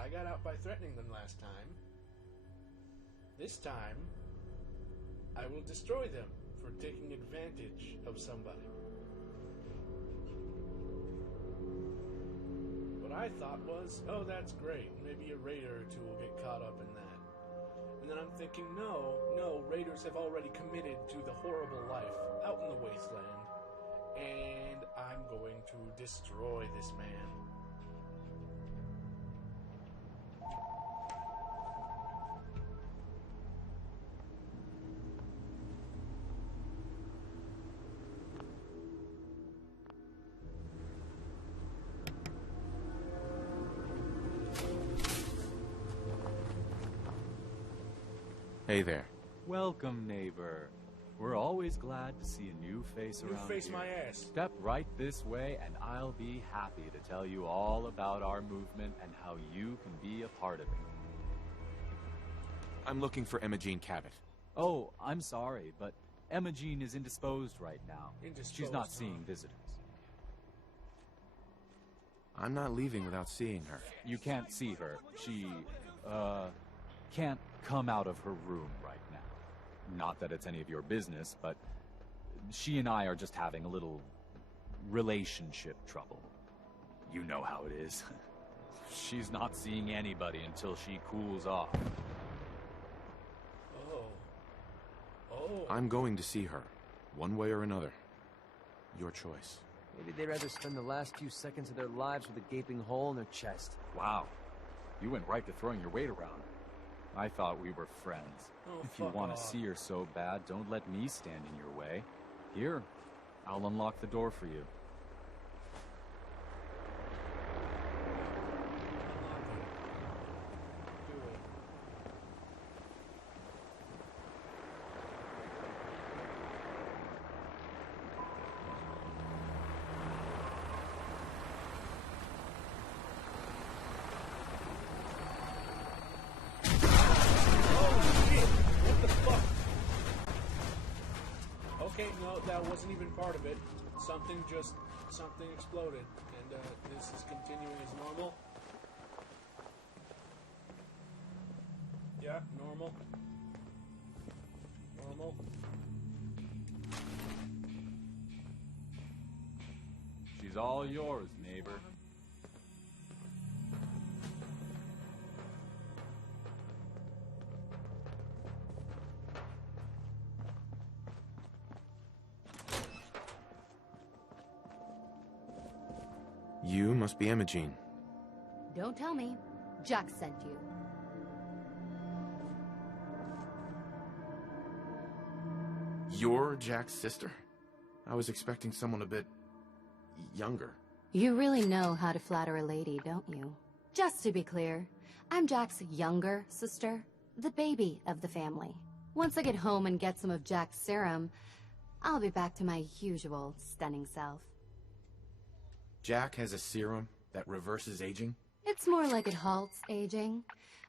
I got out by threatening them last time. This time, I will destroy them for taking advantage of somebody. What I thought was, oh, that's great. Maybe a raider or two will get caught up in that. And then I'm thinking, no, raiders have already committed to the horrible life out in the wasteland. And I'm going to destroy this man. Hey there. Welcome, neighbor. We're always glad to see a new face around here. New face my ass. Step right this way and I'll be happy to tell you all about our movement and how you can be a part of it. I'm looking for Emma Jean Cabot. Oh, I'm sorry, but Emma Jean is indisposed right now. She's not seeing visitors. I'm not leaving without seeing her. You can't see her. She, can't come out of her room right now. Not that it's any of your business, but she and I are just having a little relationship trouble. You know how it is. She's not seeing anybody until she cools off. Oh. I'm going to see her, one way or another. Your choice. Maybe they'd rather spend the last few seconds of their lives with a gaping hole in their chest. Wow. You went right to throwing your weight around. I thought we were friends. Oh, if you want to see her so bad, don't let me stand in your way. Here, I'll unlock the door for you. Okay, no, that wasn't even part of it. Something exploded, and this is continuing as normal. Yeah, normal. Normal. She's all yours, neighbor. You must be Emma Jean. Don't tell me. Jack sent you. You're Jack's sister? I was expecting someone a bit younger. You really know how to flatter a lady, don't you? Just to be clear, I'm Jack's younger sister, the baby of the family. Once I get home and get some of Jack's serum, I'll be back to my usual stunning self. Jack has a serum that reverses aging? It's more like it halts aging.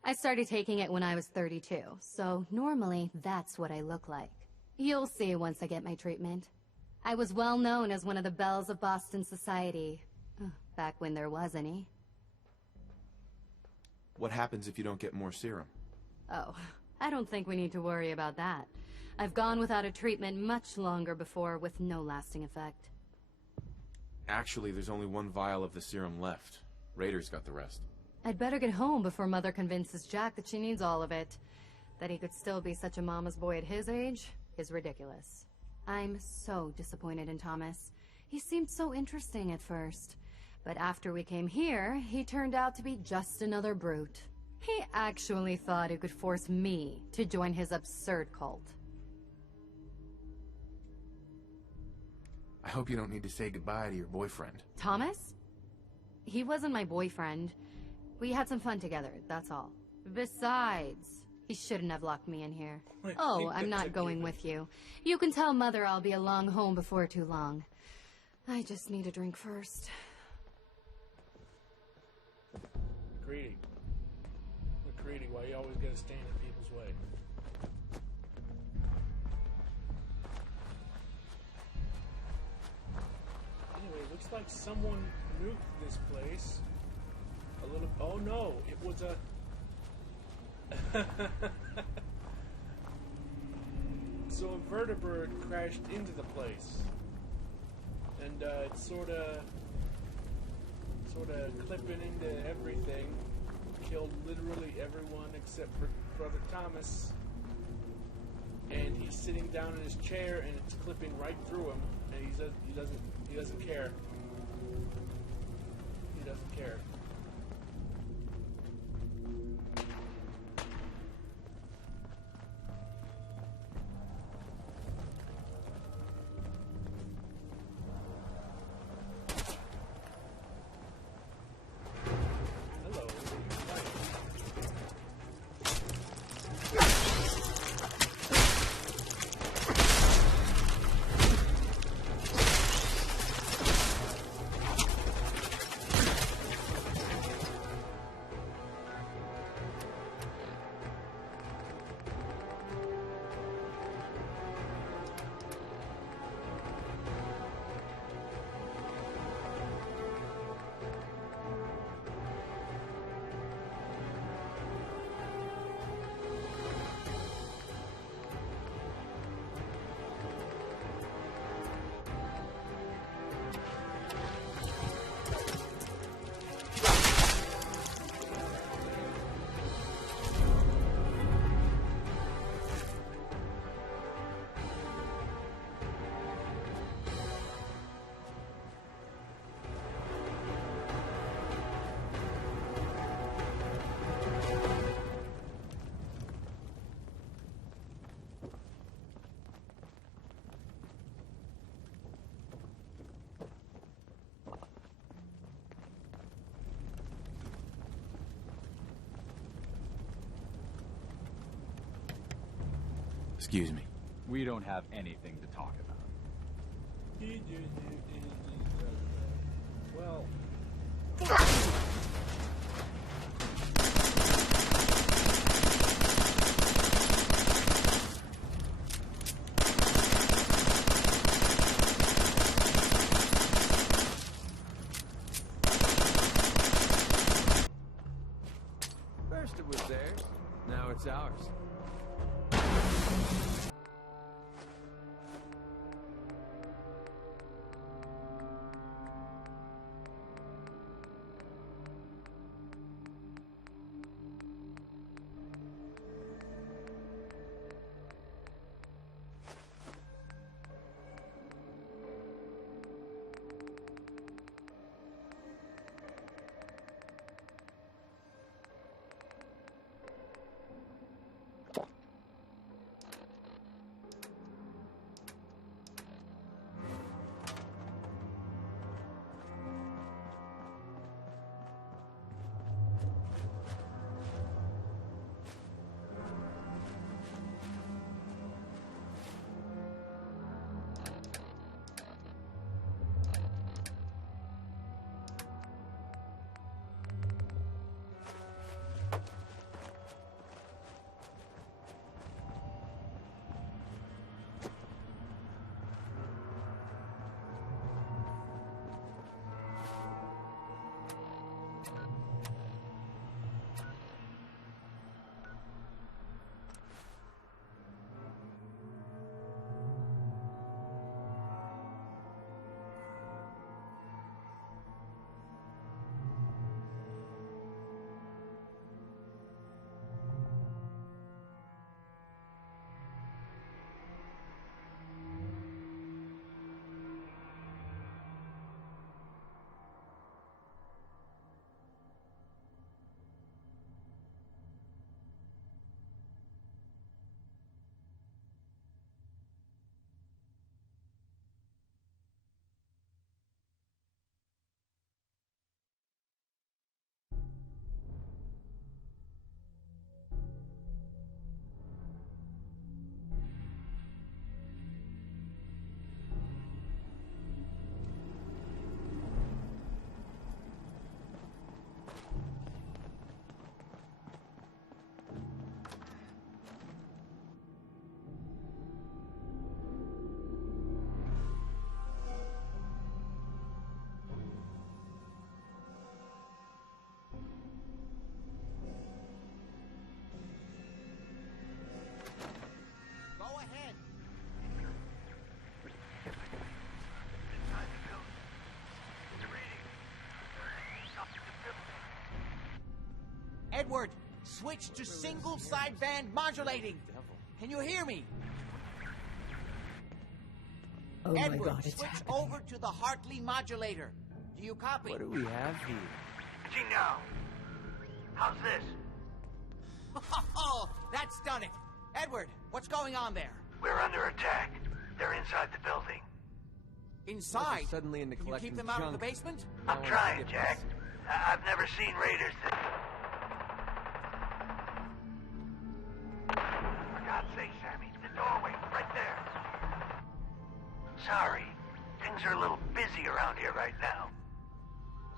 I started taking it when I was 32, so normally that's what I look like. You'll see once I get my treatment. I was well known as one of the belles of Boston society, back when there was any. What happens if you don't get more serum? Oh, I don't think we need to worry about that. I've gone without a treatment much longer before with no lasting effect. Actually, there's only one vial of the serum left. Raiders got the rest. I'd better get home before Mother convinces Jack that she needs all of it. That he could still be such a mama's boy at his age is ridiculous. I'm so disappointed in Thomas. He seemed so interesting at first. But after we came here, he turned out to be just another brute. He actually thought he could force me to join his absurd cult. I hope you don't need to say goodbye to your boyfriend. Thomas? He wasn't my boyfriend. We had some fun together, that's all. Besides, he shouldn't have locked me in here. Oh, I'm not going with you. You can tell Mother I'll be along home before too long. I just need a drink first. Maccready, why you always gotta stand in people's way? Anyway, looks like someone nuked this place. A little... Oh no, it was a... So a vertibird crashed into the place. And it's sorta clipping into everything. Killed literally everyone except for Brother Thomas. And he's sitting down in his chair and it's clipping right through him. And he doesn't care. He doesn't care. Hello, what are you playing? Excuse me. We don't have anything to talk about. Well... First it was theirs, now it's ours. Edward, switch to single sideband modulating. Can you hear me? Oh my Edward, God, it's switch happening. over to the Hartley modulator. Do you copy? What do we have here? See now. How's this? Oh, that's done it. Edward, what's going on there? We're under attack. They're inside the building. Inside? Suddenly into Can you collecting keep them out of junk. the basement? Now I'm I trying, skip Jack. this. I've never seen raiders that... For God's sake, Sammy, the doorway, right there. Sorry. Things are a little busy around here right now.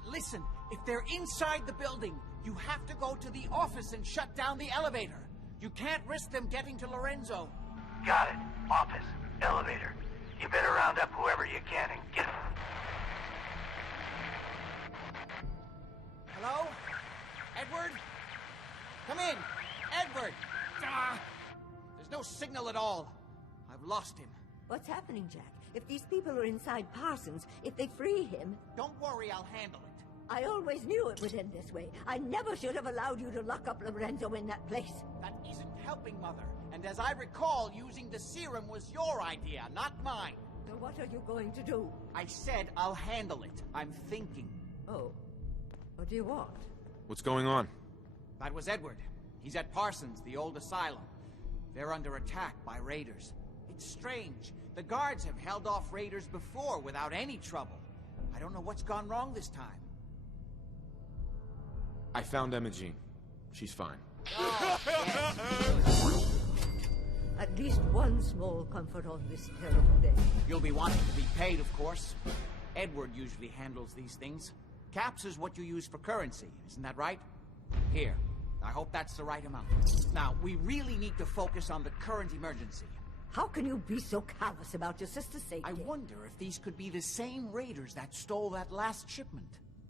Listen, if they're inside the building, you have to go to the office and shut down the elevator. You can't risk them getting to Lorenzo. Got it. Office. Elevator. You better round up whoever you can and get... Hello? Edward? Come in. Edward! Ah! There's no signal at all. I've lost him. What's happening, Jack? If these people are inside Parsons, if they free him... Don't worry, I'll handle it. I always knew it would end this way. I never should have allowed you to lock up Lorenzo in that place. That isn't helping, Mother. And as I recall, using the serum was your idea, not mine. So what are you going to do? I said I'll handle it. I'm thinking. Oh. What do you want? What's going on? That was Edward. He's at Parsons, the old asylum. They're under attack by raiders. It's strange. The guards have held off raiders before without any trouble. I don't know what's gone wrong this time. I found Imogene. She's fine. Oh, yes. At least one small comfort on this terrible day. You'll be wanting to be paid, of course. Edward usually handles these things. Caps is what you use for currency, isn't that right? Here. I hope that's the right amount. Now, we really need to focus on the current emergency. How can you be so callous about your sister's safety? I wonder if these could be the same raiders that stole that last shipment.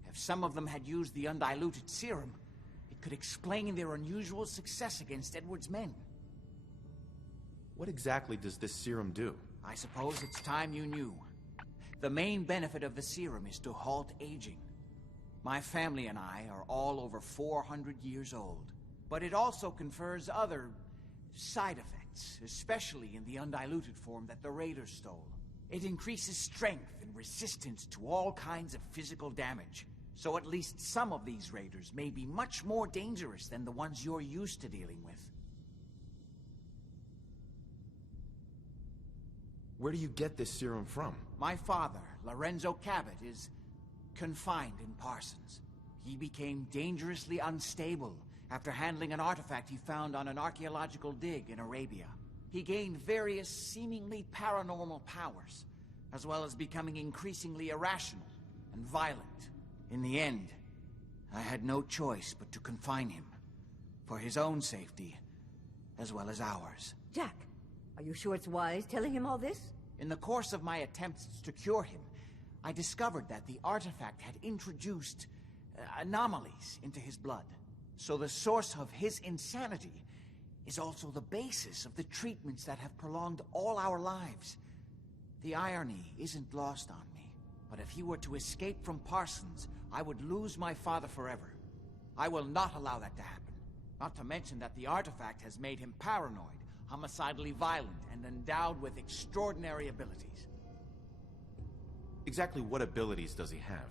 If some of them had used the undiluted serum, it could explain their unusual success against Edward's men. What exactly does this serum do? I suppose it's time you knew. The main benefit of the serum is to halt aging. My family and I are all over 400 years old. But it also confers other side effects, especially in the undiluted form that the raiders stole. It increases strength and resistance to all kinds of physical damage. So at least some of these raiders may be much more dangerous than the ones you're used to dealing with. Where do you get this serum from? My father, Lorenzo Cabot, is confined in Parsons. He became dangerously unstable after handling an artifact he found on an archaeological dig in Arabia. He gained various seemingly paranormal powers, as well as becoming increasingly irrational and violent. In the end, I had no choice but to confine him, for his own safety, as well as ours. Jack, are you sure it's wise telling him all this? In the course of my attempts to cure him, I discovered that the artifact had introduced anomalies into his blood. So the source of his insanity is also the basis of the treatments that have prolonged all our lives. The irony isn't lost on me, but if he were to escape from Parsons, I would lose my father forever. I will not allow that to happen. Not to mention that the artifact has made him paranoid, homicidally violent, and endowed with extraordinary abilities. Exactly what abilities does he have?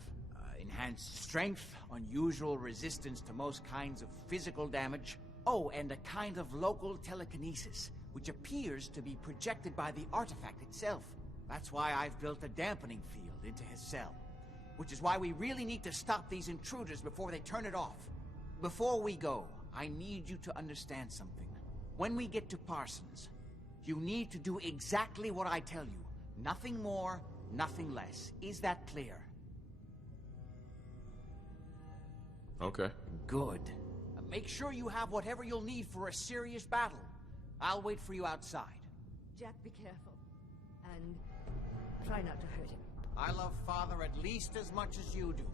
Enhanced strength, unusual resistance to most kinds of physical damage. Oh, and a kind of local telekinesis, which appears to be projected by the artifact itself. That's why I've built a dampening field into his cell. Which is why we really need to stop these intruders before they turn it off. Before we go, I need you to understand something. When we get to Parsons, you need to do exactly what I tell you. Nothing more, nothing less. Is that clear? Okay. Good. Make sure you have whatever you'll need for a serious battle. I'll wait for you outside. Jack, be careful. And try not to hurt him. I love Father at least as much as you do.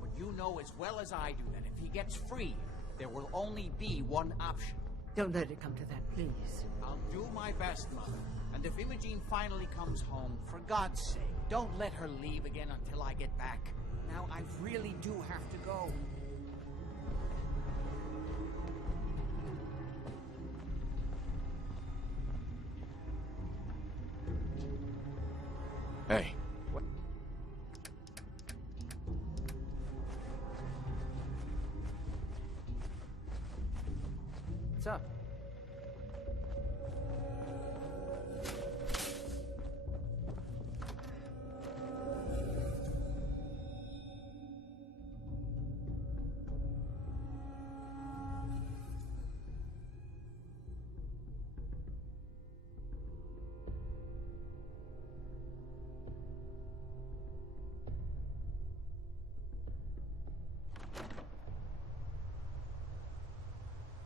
But you know as well as I do that if he gets free, there will only be one option. Don't let it come to that, please. I'll do my best, Mother. And if Imogene finally comes home, for God's sake, don't let her leave again until I get back. Now, I really do have to go. What's up?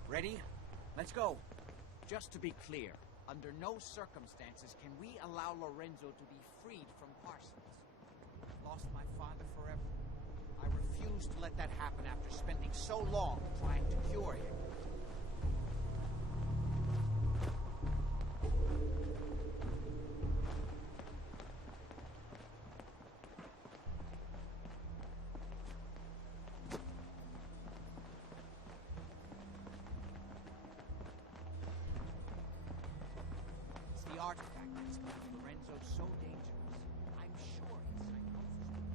Ready? Let's go. Just to be clear, under no circumstances can we allow Lorenzo to be freed from Parsons. I've lost my father forever. I refuse to let that happen after spending so long trying to cure him. The artifact that's making Lorenzo so dangerous. I'm sure his psychosis.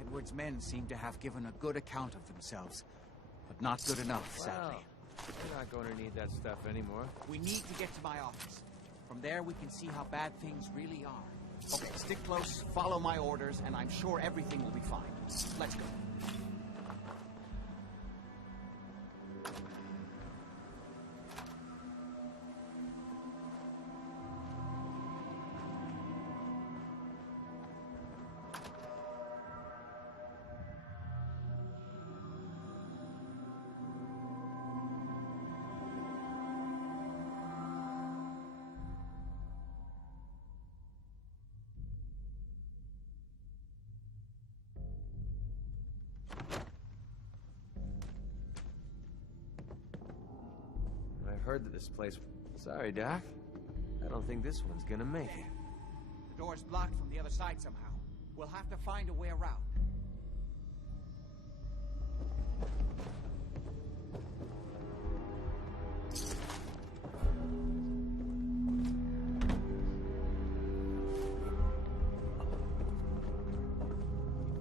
Edward's men seem to have given a good account of themselves, but not good enough, sadly. Well, we're not going to need that stuff anymore. We need to get to my office. From there, we can see how bad things really are. Okay, stick close, follow my orders, and I'm sure everything will be fine. Let's go. I heard that this place... Sorry, Doc. I don't think this one's gonna make it. The door's blocked from the other side somehow. We'll have to find a way around.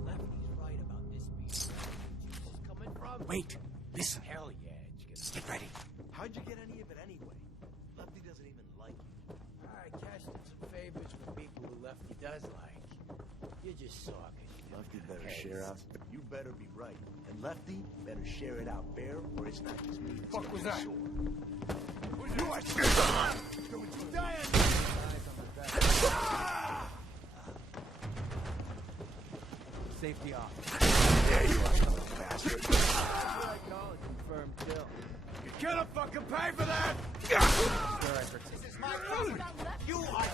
Lefty's right about this being where the juice is coming from. Wait, listen. Hell yeah, Get ready. How'd you get any of it anyway? Lefty doesn't even like you. I cashed in some favors for people who Lefty does like. You just saw it. Lefty better share out. You better be right. And Lefty better share it out fair, or it's not just me. Fuck was that? You are dying! Safety off. There you are, you bastard. That's what I call a confirmed kill. You're gonna fucking pay for that! This is my property. You are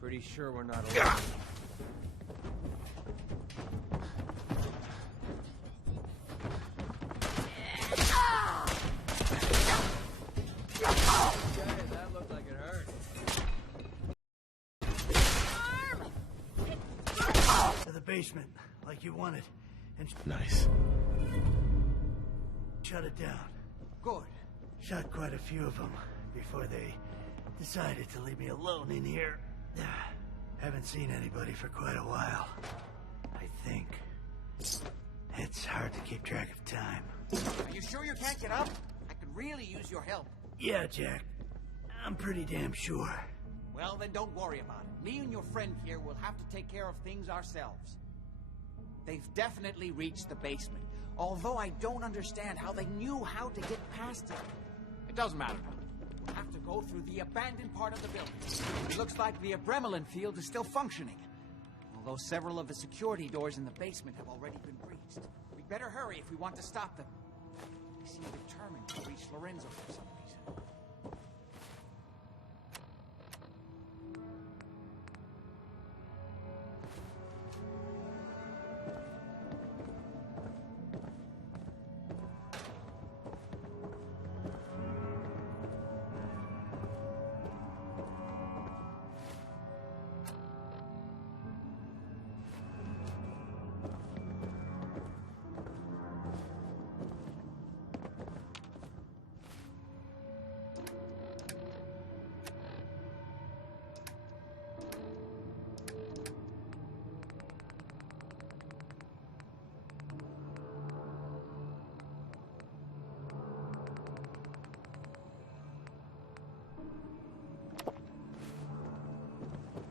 Pretty sure we're not alone. That looked like it hurt. To the basement, like you wanted. And Nice. shut it down. good. Shot quite a few of them before they decided to leave me alone in here. Haven't seen anybody for quite a while. I think. It's hard to keep track of time. Are you sure you can't get up? I could really use your help. Yeah, Jack. I'm pretty damn sure. Well, then don't worry about it. Me and your friend here will have to take care of things ourselves. They've definitely reached the basement, although I don't understand how they knew how to get past it. It doesn't matter. We'll have to go through the abandoned part of the building. It looks like the Adrenaline field is still functioning, although several of the security doors in the basement have already been breached. We'd better hurry if we want to stop them. They seem determined to reach Lorenzo for some reason.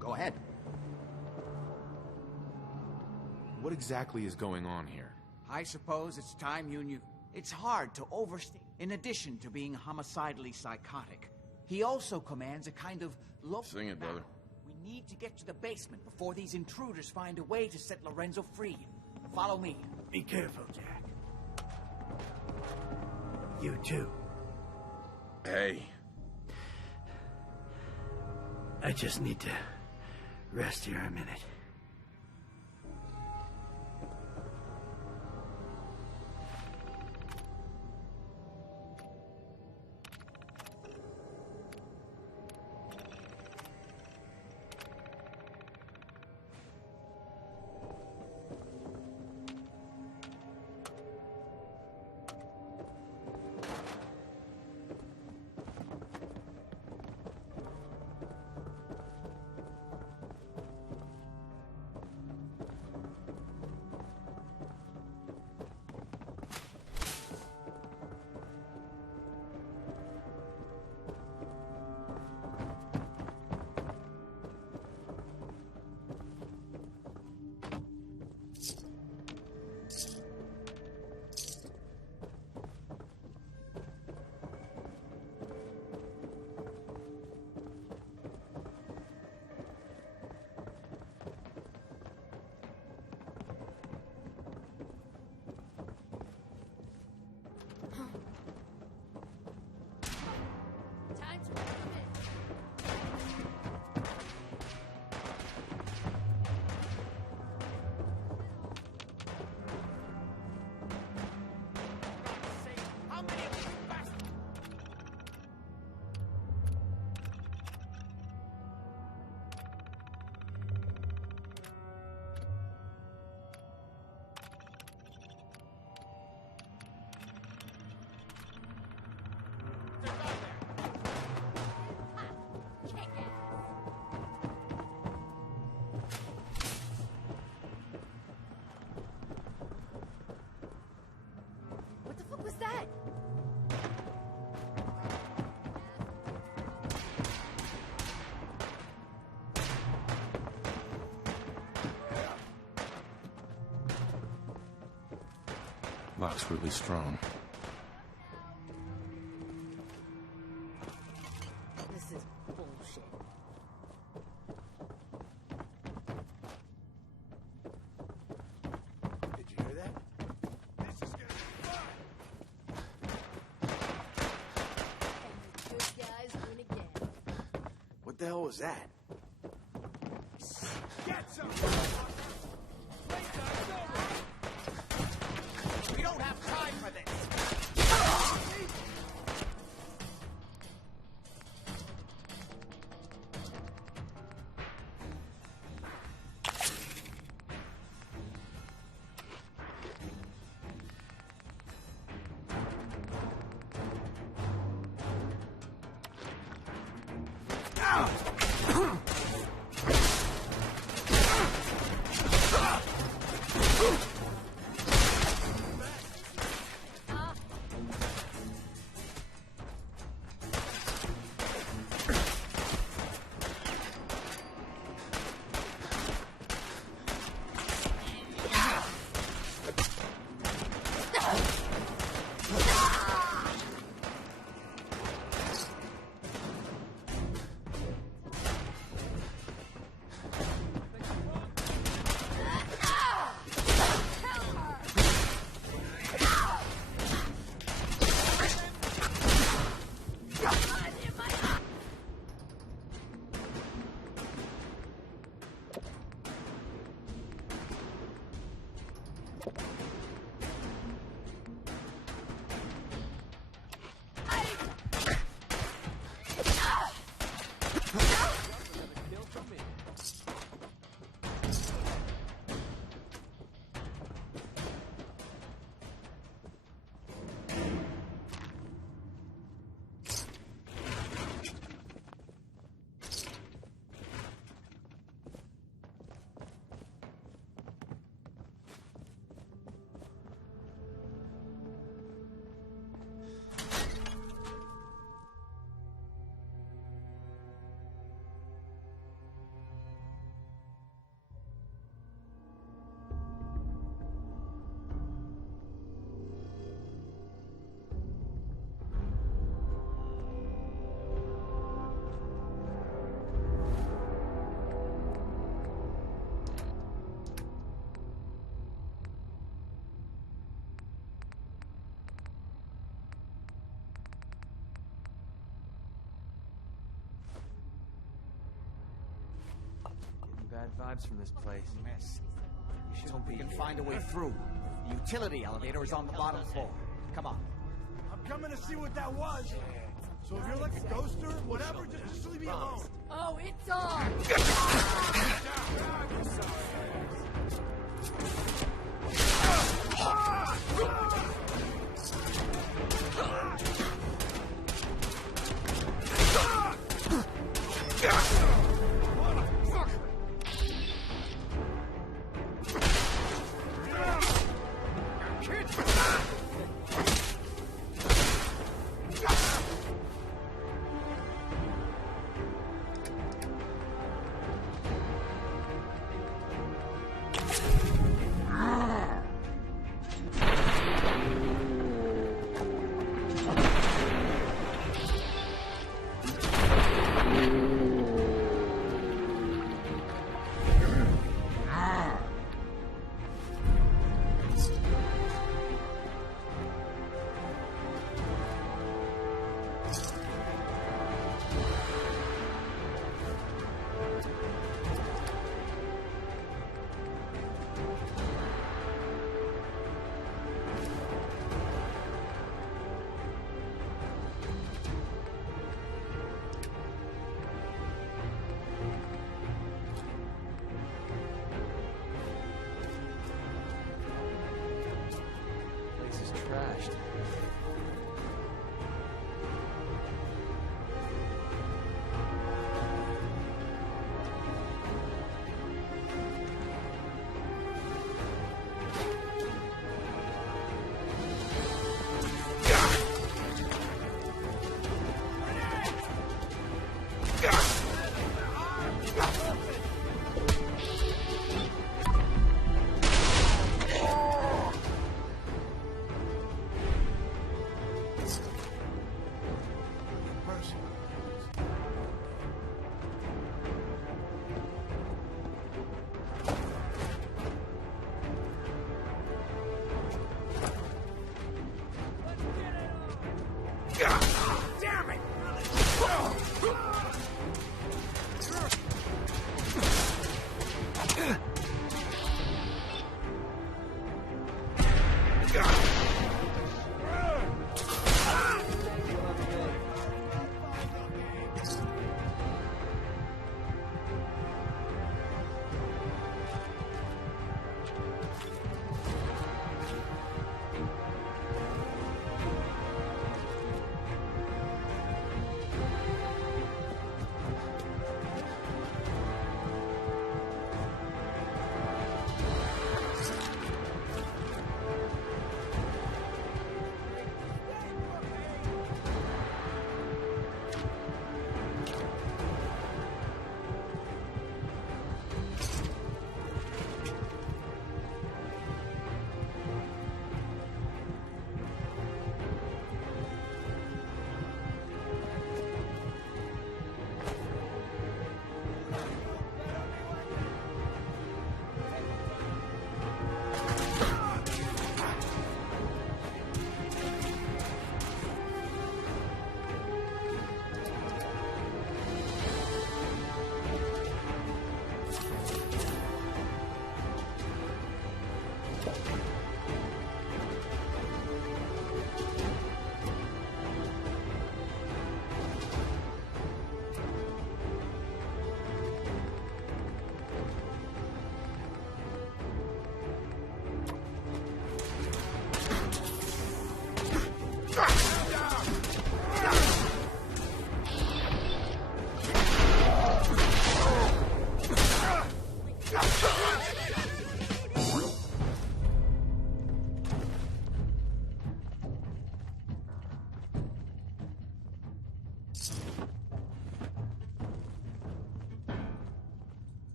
Go ahead. What exactly is going on here? I suppose it's time you knew. It's hard to overstate. In addition to being homicidally psychotic, he also commands a kind of Sing it, brother. We need to get to the basement before these intruders find a way to set Lorenzo free. Follow me. Be careful, Jack. You too. Hey. I just need to rest here a minute. Lock's really strong. This is bullshit. Did you hear that? This is gonna be fun! And the good guys win again. What the hell was that? Get some! We don't have time for this! vibes from this place. Mess. You should Hope be we can here. find a way through. The utility elevator is on the bottom floor. Come on. I'm coming to see what that was. So if you're like a ghost or whatever, just leave me alone. Oh, it's on! Place is trashed.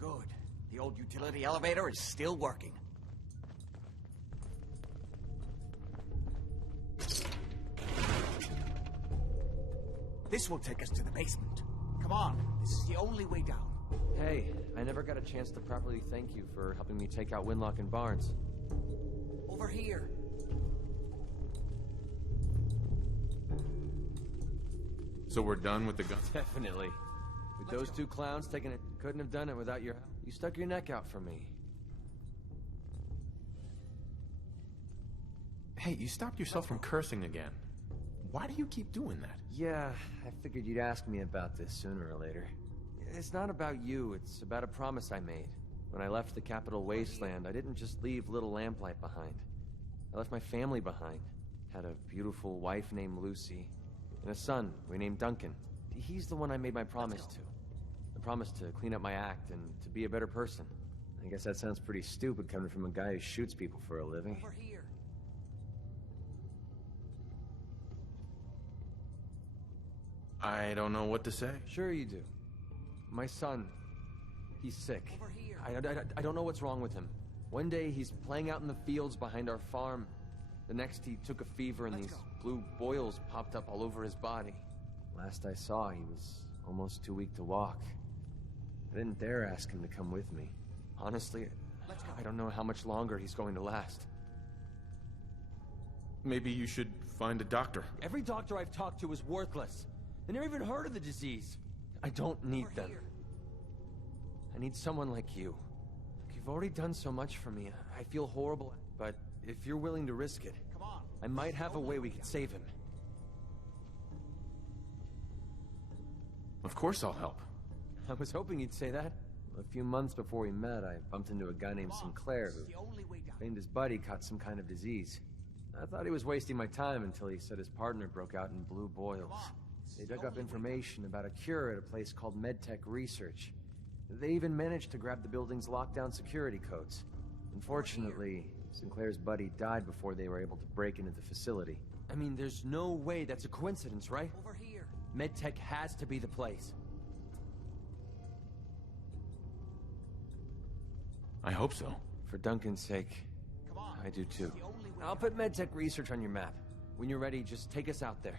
Good. The old utility elevator is still working. This will take us to the basement. Come on, this is the only way down. Hey, I never got a chance to properly thank you for helping me take out Winlock and Barnes. Over here. So we're done with the guns? Definitely. With those two clowns taking it, couldn't have done it without your help. You stuck your neck out for me. Hey, you stopped yourself from cursing again. Why do you keep doing that? Yeah, I figured you'd ask me about this sooner or later. It's not about you, it's about a promise I made. When I left the capital wasteland, I didn't just leave little Lamplight behind. I left my family behind. Had a beautiful wife named Lucy, and a son we named Duncan. He's the one I made my promise to. I promised to clean up my act and to be a better person. I guess that sounds pretty stupid coming from a guy who shoots people for a living. Over here. I don't know what to say. Sure you do. My son, he's sick. Over here. I don't know what's wrong with him. One day he's playing out in the fields behind our farm. The next he took a fever and these blue boils popped up all over his body. Last I saw, he was almost too weak to walk. I didn't dare ask him to come with me. Honestly, I don't know how much longer he's going to last. Maybe you should find a doctor. Every doctor I've talked to is worthless. They never even heard of the disease. I don't need them. I need someone like you. You've already done so much for me. I feel horrible, but if you're willing to risk it, Come on. I might have a way we could save him. Of course I'll help. I was hoping you'd say that. A few months before we met, I bumped into a guy named Sinclair who claimed his buddy caught some kind of disease. I thought he was wasting my time until he said his partner broke out in blue boils. They dug up information about a cure at a place called MedTech Research. They even managed to grab the building's lockdown security codes. Unfortunately, Sinclair's buddy died before they were able to break into the facility. I mean, there's no way that's a coincidence, right? Over here. MedTech has to be the place. I hope so. For Duncan's sake, I do too. I'll put MedTech Research on your map. When you're ready, just take us out there.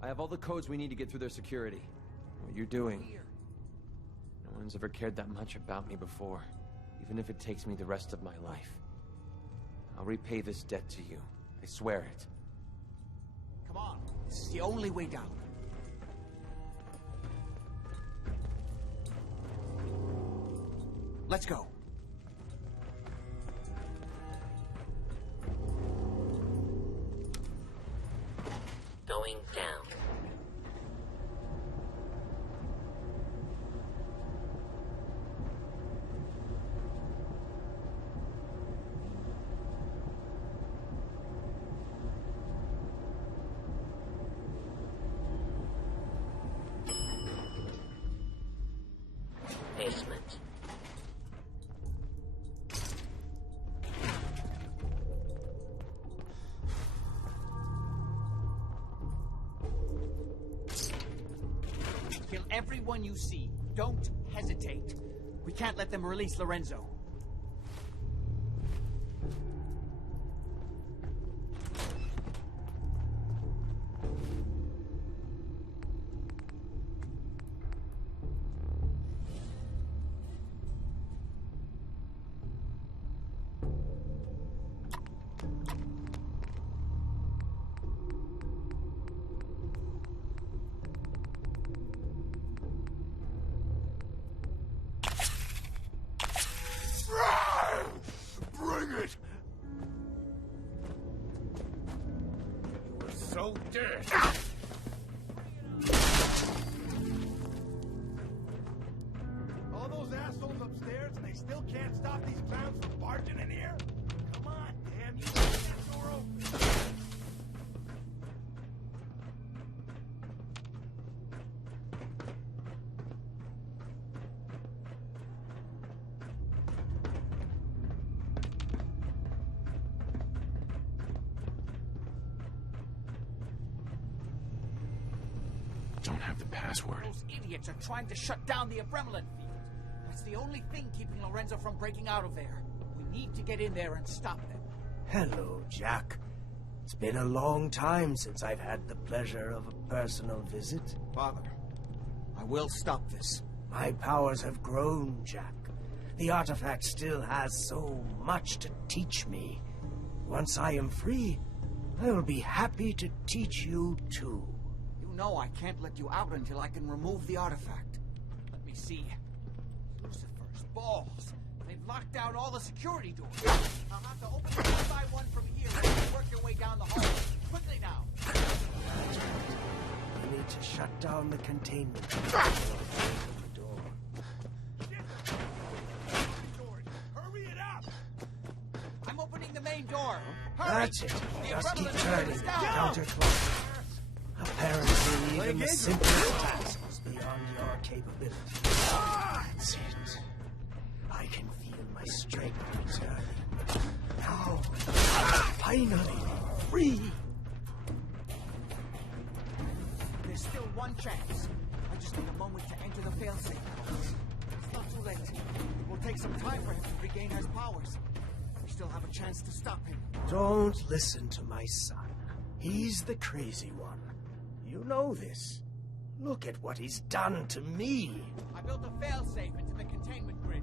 I have all the codes we need to get through their security. What you're doing, no one's ever cared that much about me before, even if it takes me the rest of my life. I'll repay this debt to you. I swear it. Come on. This is the only way down. Let's go. Going down. Basement. Kill everyone you see. Don't hesitate. We can't let them release Lorenzo. Bring it! You were so dead. All those assholes upstairs and they still can't stop these clowns from barging in here? Come on, damn you, get that door open! Don't have the password. Those idiots are trying to shut down the Abremlin field. That's the only thing keeping Lorenzo from breaking out of there. We need to get in there and stop them. Hello, Jack. It's been a long time since I've had the pleasure of a personal visit. Father, I will stop this. My powers have grown, Jack. The artifact still has so much to teach me. Once I am free, I will be happy to teach you too. You know I can't let you out until I can remove the artifact. me see. Lucifer's balls. They've locked down all the security doors. I'll have to open them one by one from here and work your way down the hall. Quickly now. We need to shut down the containment. Hurry it up! I'm opening the main door. Hurry! That's it. Just keep turning the counterclock. Apparently, even the simplest task is beyond your capability. That's it. I can feel my strength returning. Now, I'm finally free. There's still one chance. I just need a moment to enter the failsafe. It's not too late. It will take some time for him to regain his powers. We still have a chance to stop him. Don't listen to my son. He's the crazy one. You know this. Look at what he's done to me. I built a failsafe into the containment grid.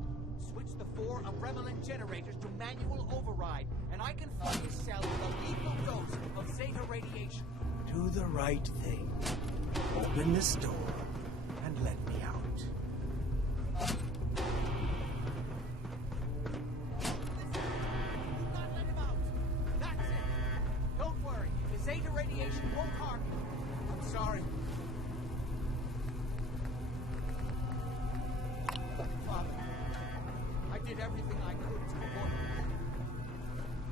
Switched the 4 Aremelin generators to manual override, and I can flood his cell with a lethal dose of Zeta radiation. Do the right thing. Open this door and let me out. Do not let him out. That's it. Don't worry. The Zeta radiation won't harm you. I'm sorry. Father, I did everything I could to avoid it.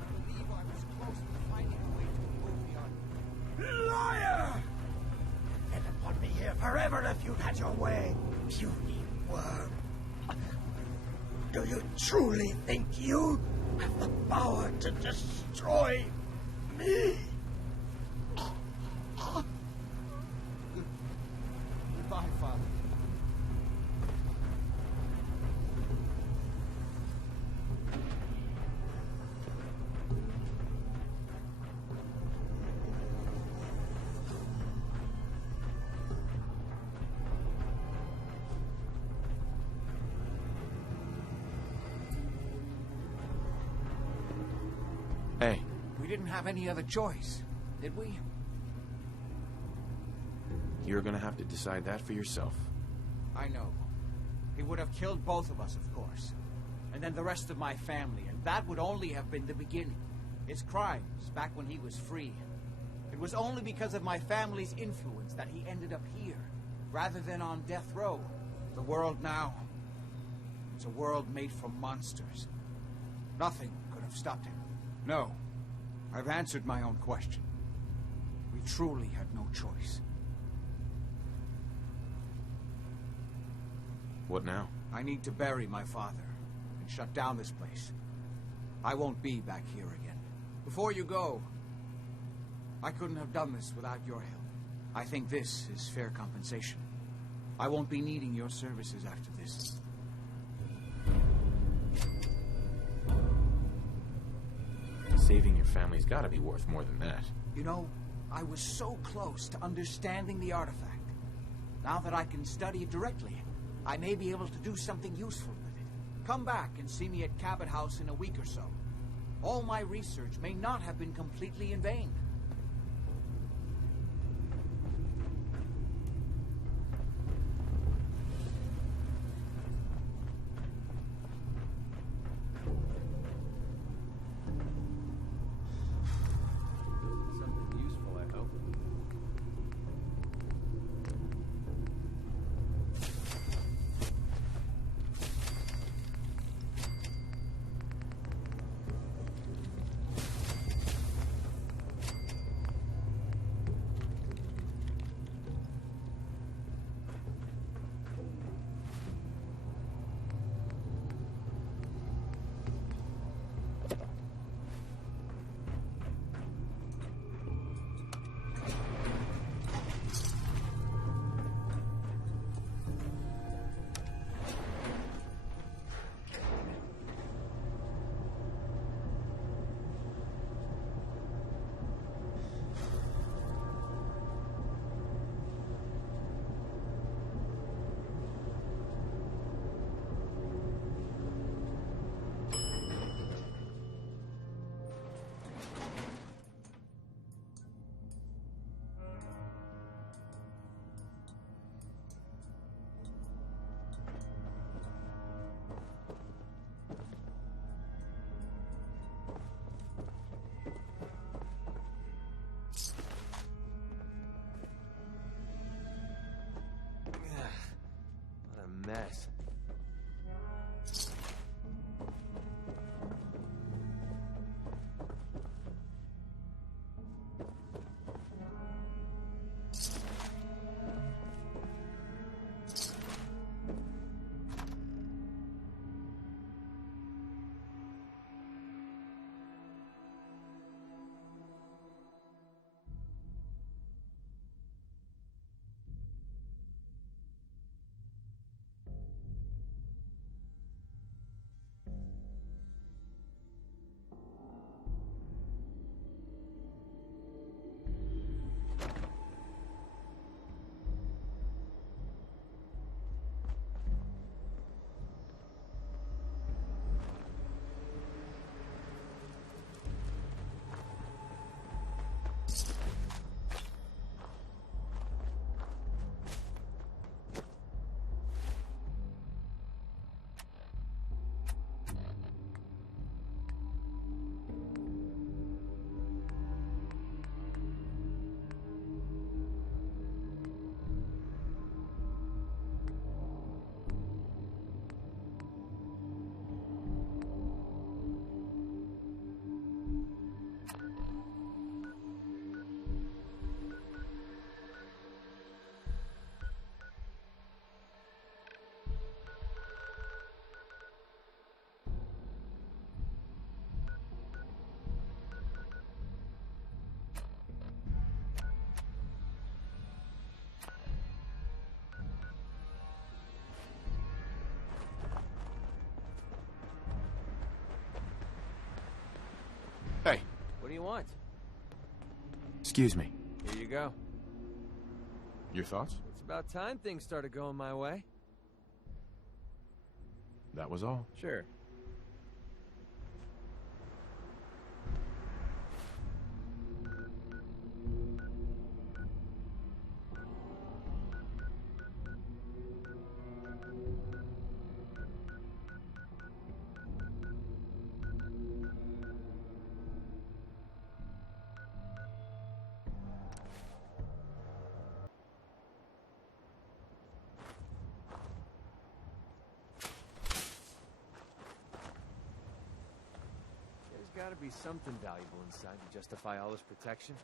I believe I was close to finding a way to remove the army. Liar! You'd have put me here forever if you'd had your way, puny worm. Do you truly think you have the power to destroy me? Goodbye, Father. Hey, We didn't have any other choice, did we? you're gonna have to decide that for yourself. I know. He would have killed both of us, of course. And then the rest of my family, and that would only have been the beginning. His crimes, back when he was free. It was only because of my family's influence that he ended up here, rather than on death row. The world now, it's a world made from monsters. Nothing could have stopped him. No, I've answered my own question. We truly had no choice. What now? I need to bury my father and shut down this place. I won't be back here again. Before you go, I couldn't have done this without your help. I think this is fair compensation. I won't be needing your services after this. Saving your family's gotta be worth more than that. You know, I was so close to understanding the artifact. Now that I can study it directly, I may be able to do something useful with it. Come back and see me at Cabot House in a week or so. All my research may not have been completely in vain. Something useful, I hope. What do you want? Excuse me. Here you go. Your thoughts? It's about time things started going my way. That was all. Sure. There's gotta be something valuable inside to justify all this protection.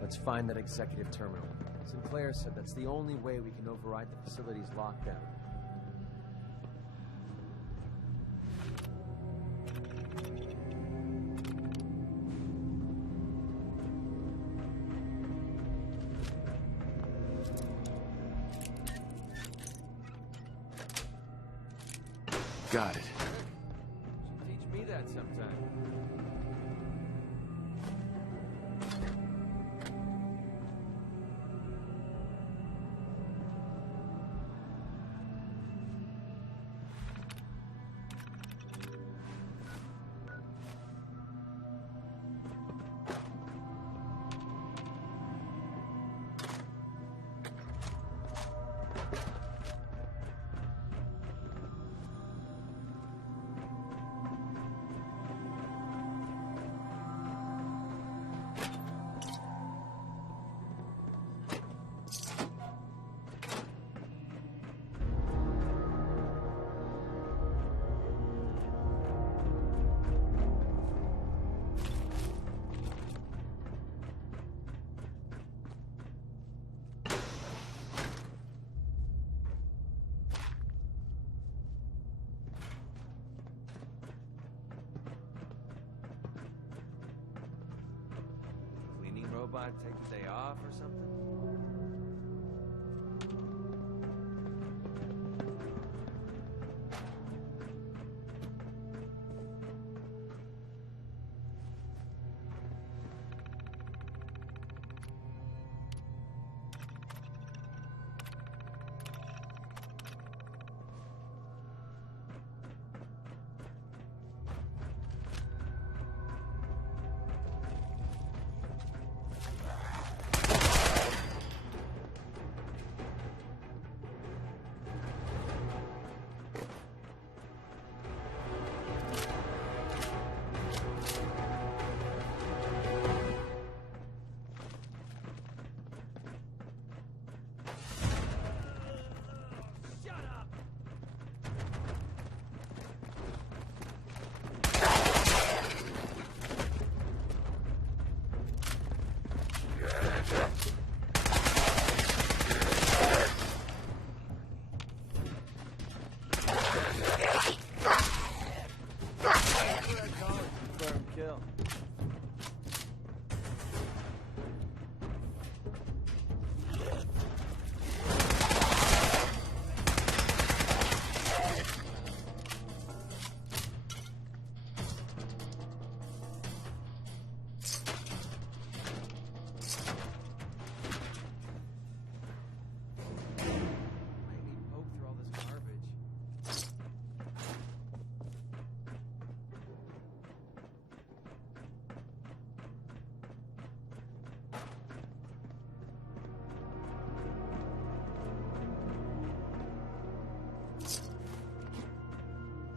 Let's find that executive terminal. Sinclair said that's the only way we can override the facility's lockdown. Got it. Should teach me that sometime. Robot take the day off or something?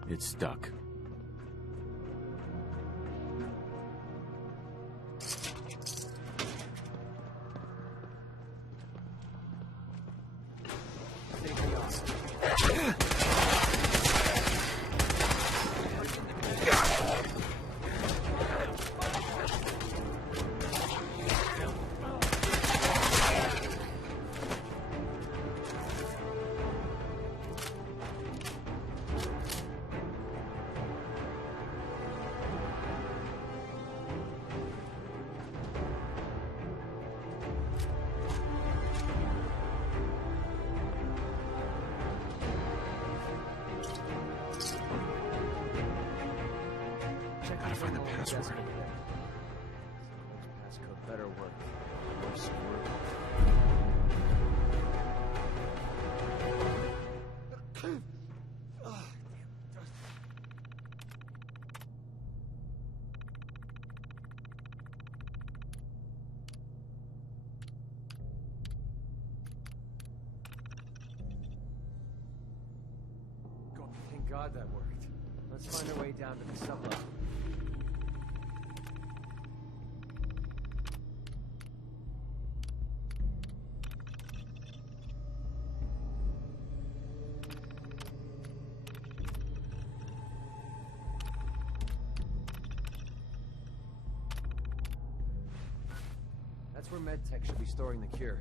It's stuck. Gotta find the password. Passcode better work. We're screwed. Thank God that worked. Let's find our way down to the sublevel. That's where MedTech should be storing the cure.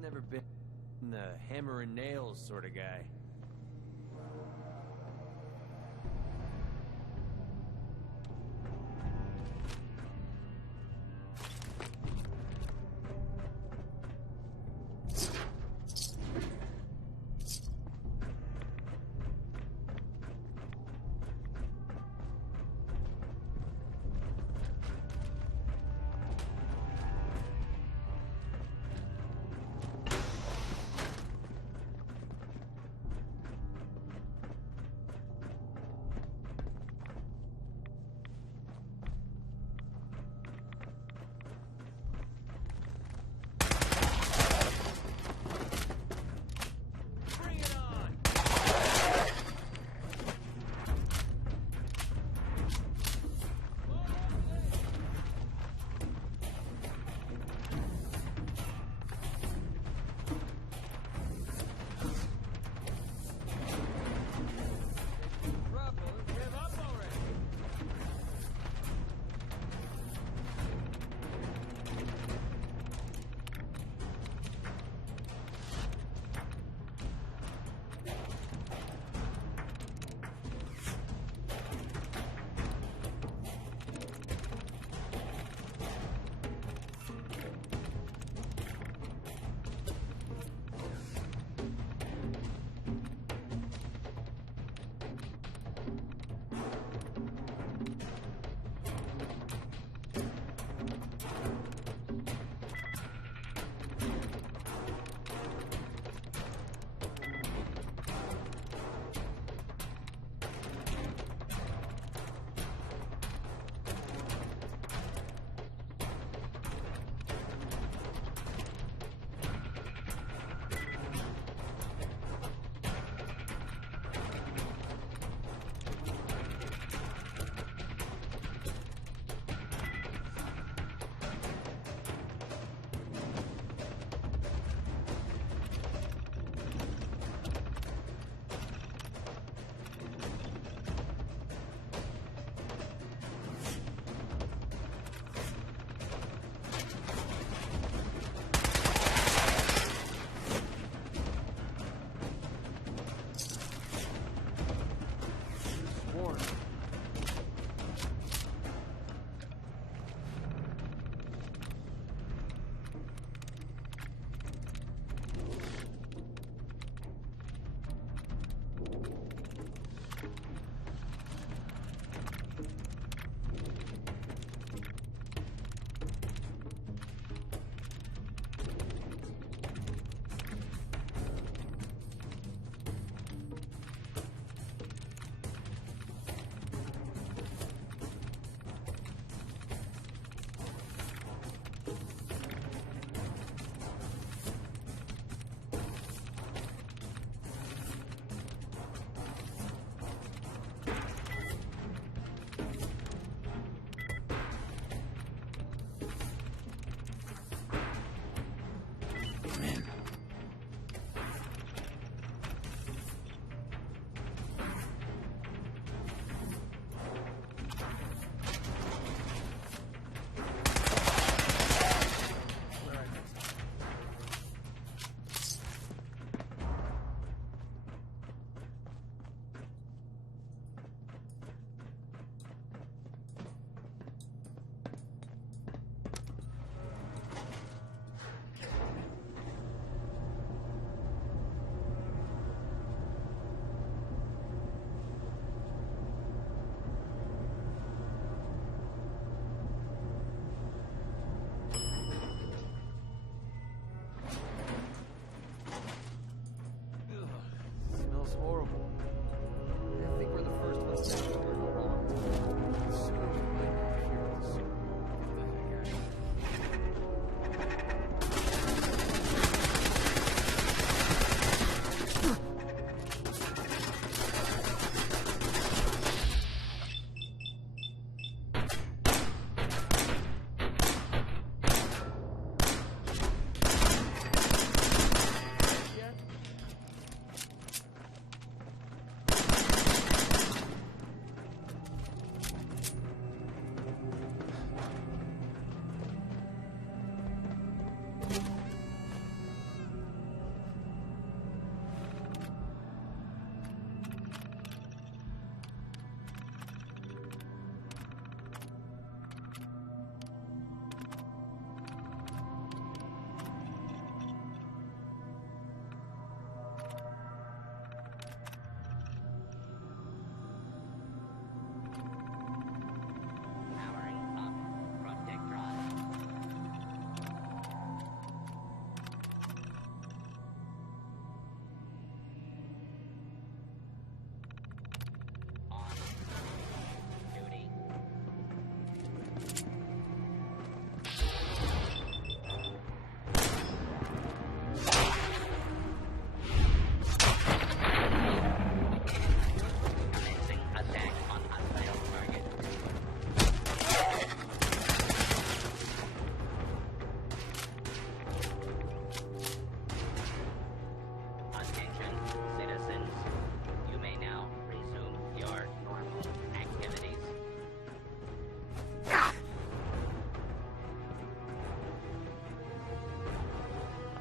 Never been the hammer and nails sort of guy.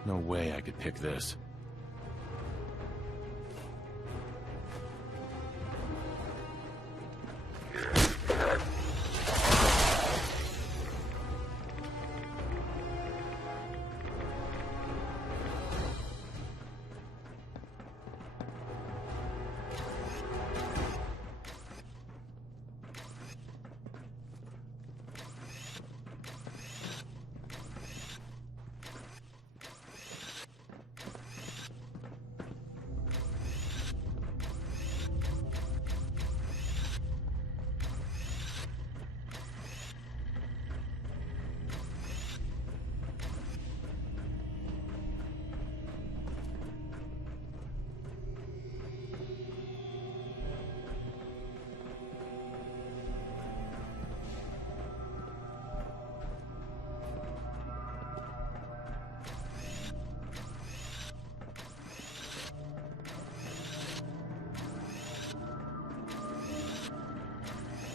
No way I could pick this.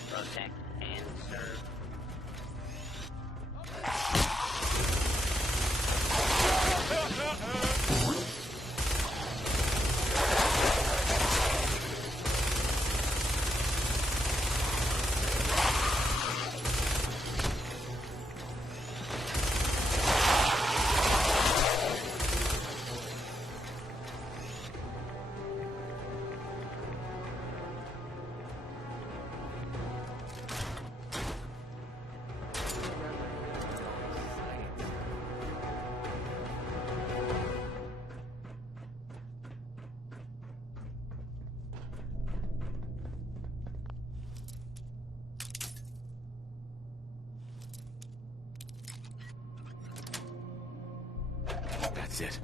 Protect and serve. That's it.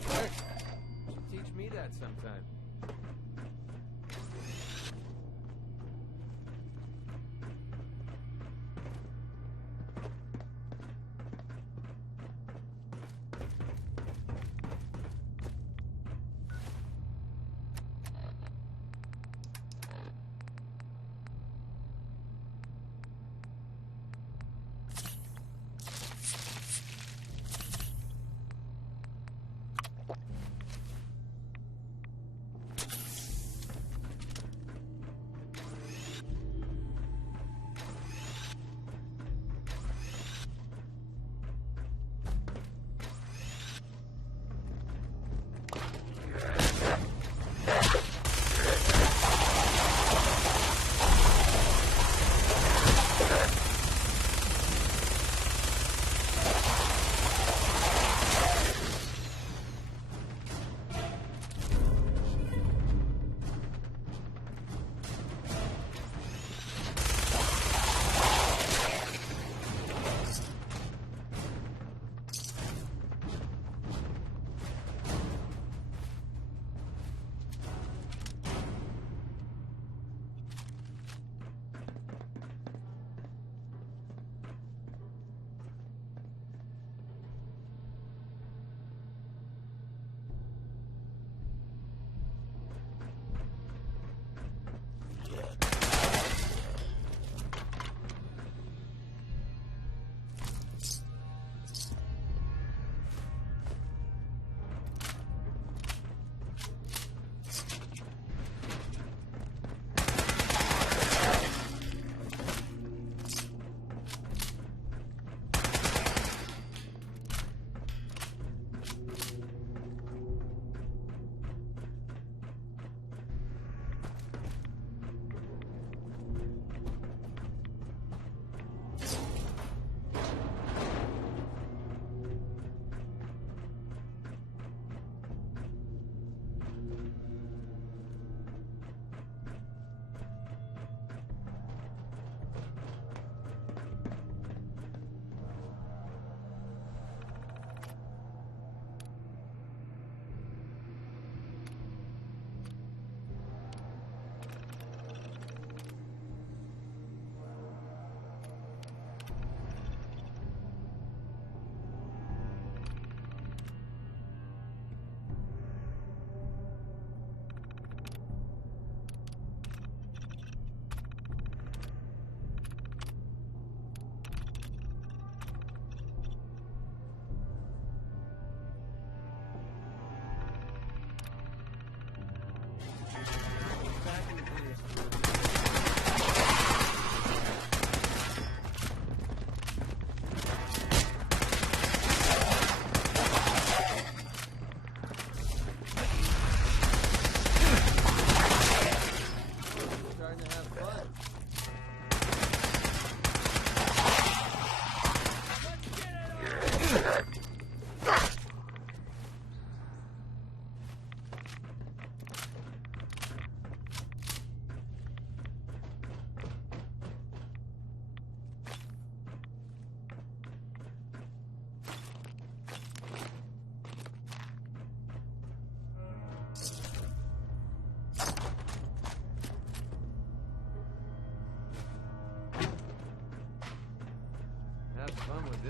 Hey, you should teach me that sometime.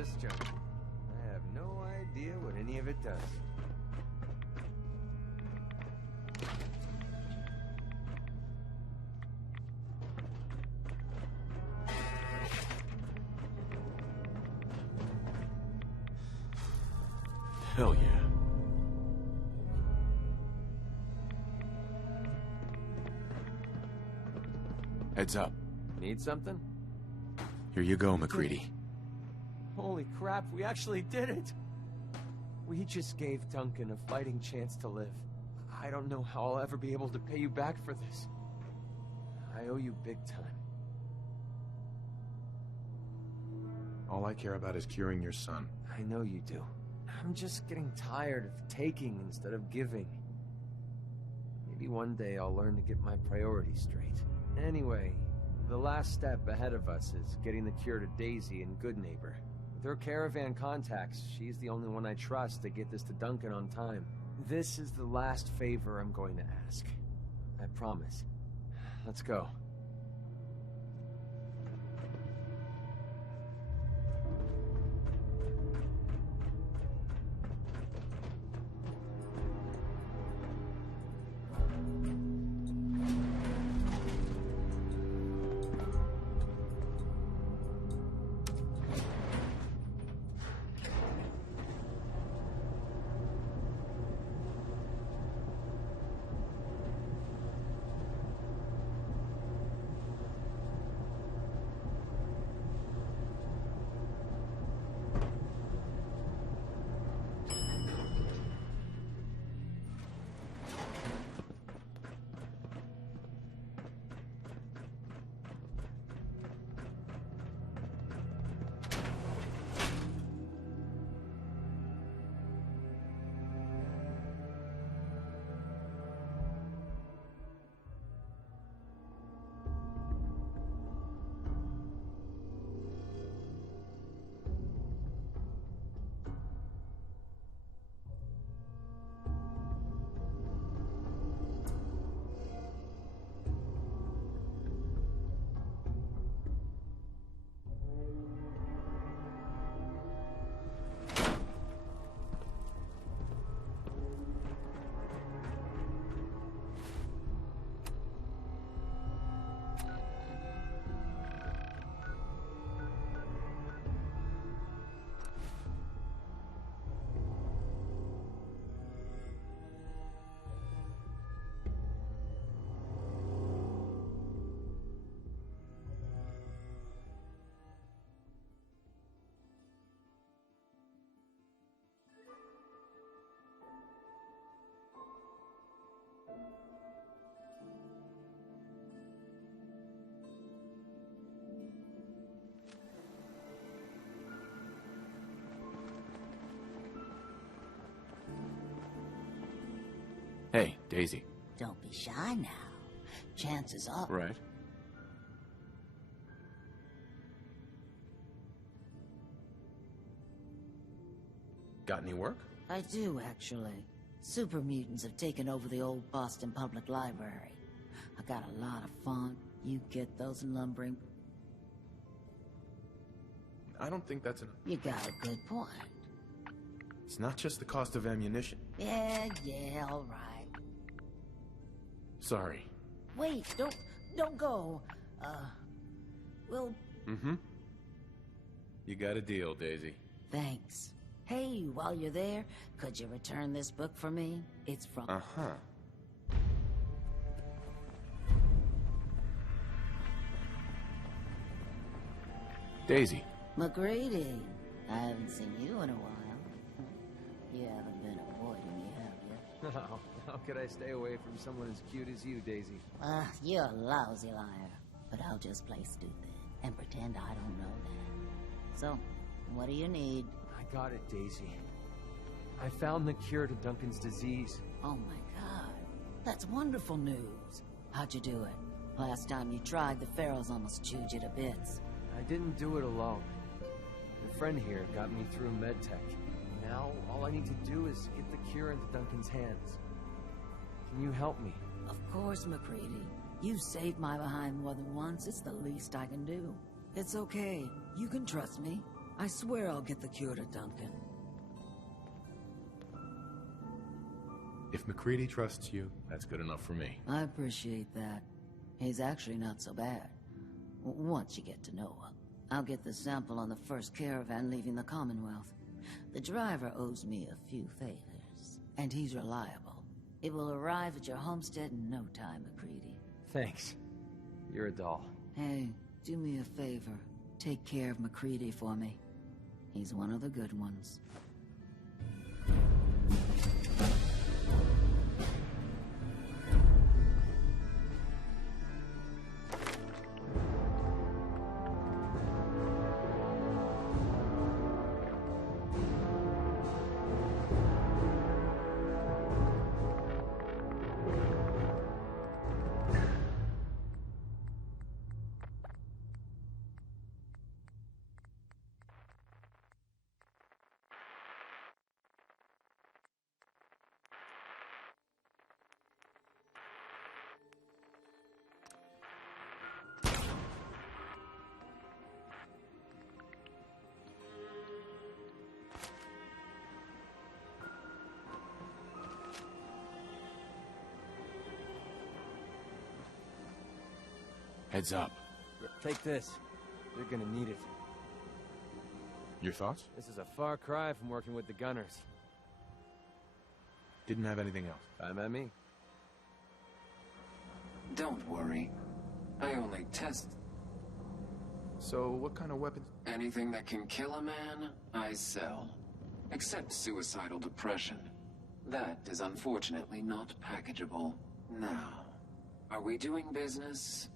this junk. I have no idea what any of it does. Hell yeah. Heads up. Need something? Here you go, Maccready. Holy crap, we actually did it! We just gave Duncan a fighting chance to live. I don't know how I'll ever be able to pay you back for this. I owe you big time. All I care about is curing your son. I know you do. I'm just getting tired of taking instead of giving. Maybe one day I'll learn to get my priorities straight. Anyway, the last step ahead of us is getting the cure to Daisy and Goodneighbor. With her caravan contacts, she's the only one I trust to get this to Duncan on time. This is the last favor I'm going to ask. I promise. Let's go. Hey, Daisy. Don't be shy now. Chances are... Right. Got any work? I do, actually. Super mutants have taken over the old Boston Public Library. I got a lot of fun. You get those lumbering... I don't think that's enough. You got a good point. It's not just the cost of ammunition. Yeah, all right. Sorry. Wait, don't go. Well... Mm-hmm. You got a deal, Daisy. Thanks. Hey, while you're there, could you return this book for me? It's from... Uh-huh. Daisy. Maccready. I haven't seen you in a while. You haven't been avoiding me, have you? How could I stay away from someone as cute as you, Daisy? You're a lousy liar. But I'll just play stupid and pretend I don't know that. So, what do you need? I got it, Daisy. I found the cure to Duncan's disease. Oh my god. That's wonderful news. How'd you do it? Last time you tried, the Pharaohs almost chewed you to bits. I didn't do it alone. A friend here got me through medtech. Now, all I need to do is get the cure into Duncan's hands. Can you help me? Of course, Maccready. You saved my behind more than once. It's the least I can do. It's okay. You can trust me. I swear I'll get the cure to Duncan. If Maccready trusts you, that's good enough for me. I appreciate that. He's actually not so bad. Once you get to know him. I'll get the sample on the first caravan leaving the Commonwealth. The driver owes me a few favors, and he's reliable. It will arrive at your homestead in no time, Maccready. Thanks. You're a doll. Hey, do me a favor. Take care of Maccready for me. He's one of the good ones. Heads up. Take this. You're gonna need it. Your thoughts? This is a far cry from working with the gunners. Didn't have anything else. Time at me. Don't worry. I only test So, what kind of weapons? anything that can kill a man, I sell. Except suicidal depression. That is unfortunately not packageable. Now, are we doing business?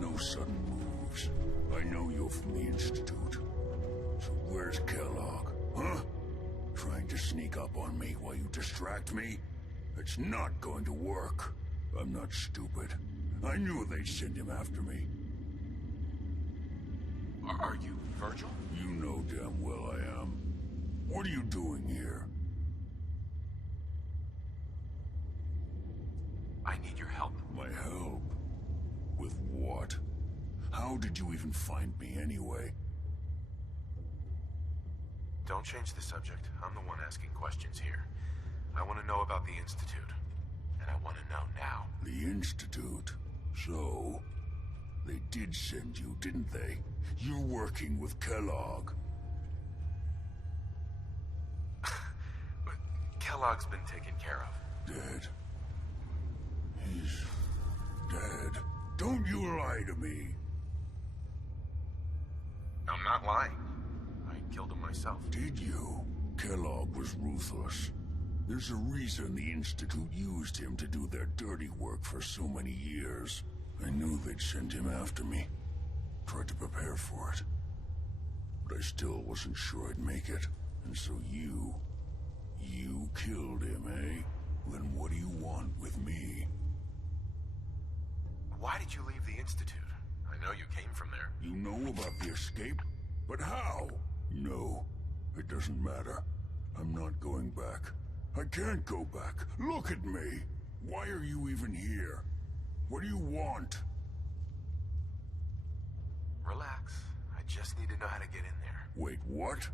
No sudden moves. I know you're from the Institute. So where's Kellogg? Huh? Trying to sneak up on me while you distract me? It's not going to work. I'm not stupid. I knew they'd send him after me. Are you Virgil? You know damn well I am. What are you doing here? I need your help. My help? With what? How did you even find me anyway? Don't change the subject. I'm the one asking questions here. I want to know about the Institute. And I want to know now. The Institute? So... they did send you, didn't they? You're working with Kellogg. But Kellogg's been taken care of. Dead. He's... dead. Don't you lie to me. I'm not lying. I killed him myself. Did you? Kellogg was ruthless. There's a reason the Institute used him to do their dirty work for so many years. I knew they'd send him after me. Tried to prepare for it. But I still wasn't sure I'd make it. And so you killed him, eh? Then what do you want with me? Why did you leave the Institute? I know you came from there. You know about the escape? But how? No, it doesn't matter. I'm not going back. I can't go back. Look at me. Why are you even here? What do you want? Relax. I just need to know how to get in there. Wait, what?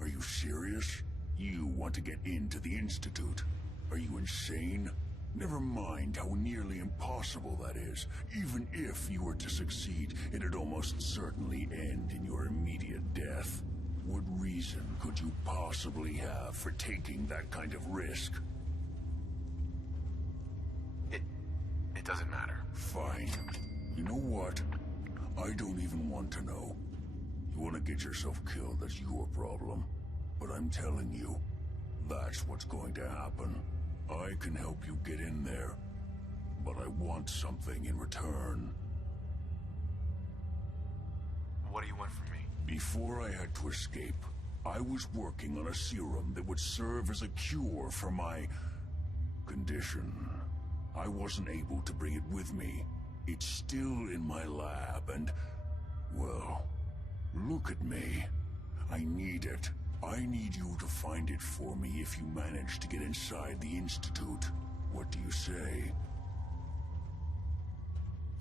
Are you serious? You want to get into the Institute? Are you insane? Never mind how nearly impossible that is. Even if you were to succeed, it'd almost certainly end in your immediate death. What reason could you possibly have for taking that kind of risk? It doesn't matter. Fine. You know what? I don't even want to know. You want to get yourself killed, that's your problem. But I'm telling you, that's what's going to happen. I can help you get in there, but I want something in return. What do you want from me? Before I had to escape, I was working on a serum that would serve as a cure for my condition. I wasn't able to bring it with me. It's still in my lab and, well, look at me. I need it. I need you to find it for me if you manage to get inside the Institute. What do you say?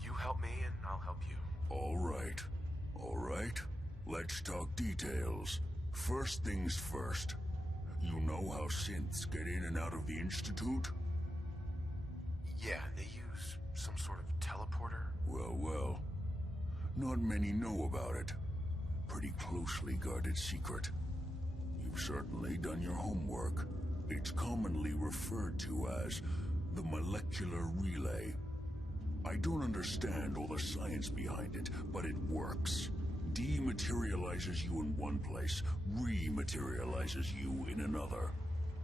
You help me and I'll help you. All right. All right. Let's talk details. First things first. You know how synths get in and out of the Institute? Yeah, they use some sort of teleporter. Well. Not many know about it. Pretty closely guarded secret. You've certainly done your homework. It's commonly referred to as the molecular relay. I don't understand all the science behind it, but it works. Dematerializes you in one place, rematerializes you in another.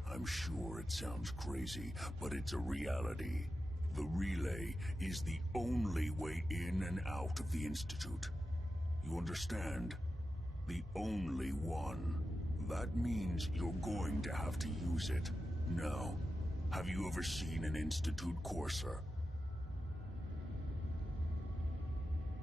I'm sure it sounds crazy, but it's a reality. The relay is the only way in and out of the Institute. You understand? The only one. That means you're going to have to use it. Now, have you ever seen an Institute courser?